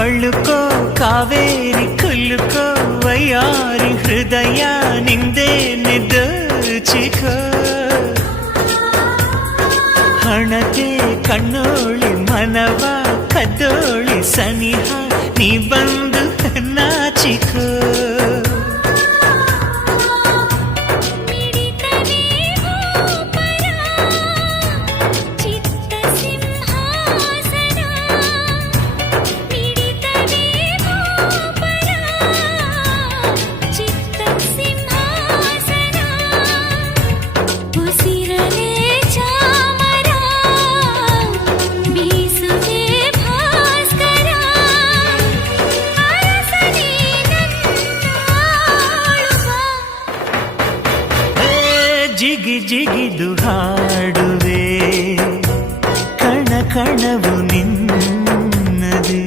ಬಳುಕೋ ಕಾವೇರಿ ಕುಲುಕೋ ವಯ್ಯಾರಿ ಹೃದಯ ನಿಂದೇನೆ ದೋಚಿಕೋ ಹಣತೆ ಕಣ್ಣೋಳಿ ಮನವ ಕದ್ದೋಳಿ ಸನಿಹ ನೀ ಬಂದು ನಾಚಿಕೋ ಜಿಗಿ ಜಿಗಿದು ಹಾಡುವೆ ಕಣ ಕಣವು ನಿನ್ನದೇ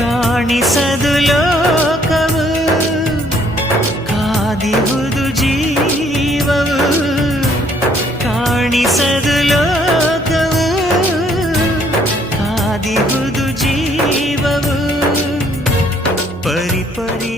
ಕಾಣಿಸದು ಲೋಕವು ಕಾದಿಹುದು ಜೀವವು ಕಾಣಿಸದು ಲೋಕವು ಕಾದಿಹುದು ಜೀವವು ಪರಿ ಪರಿ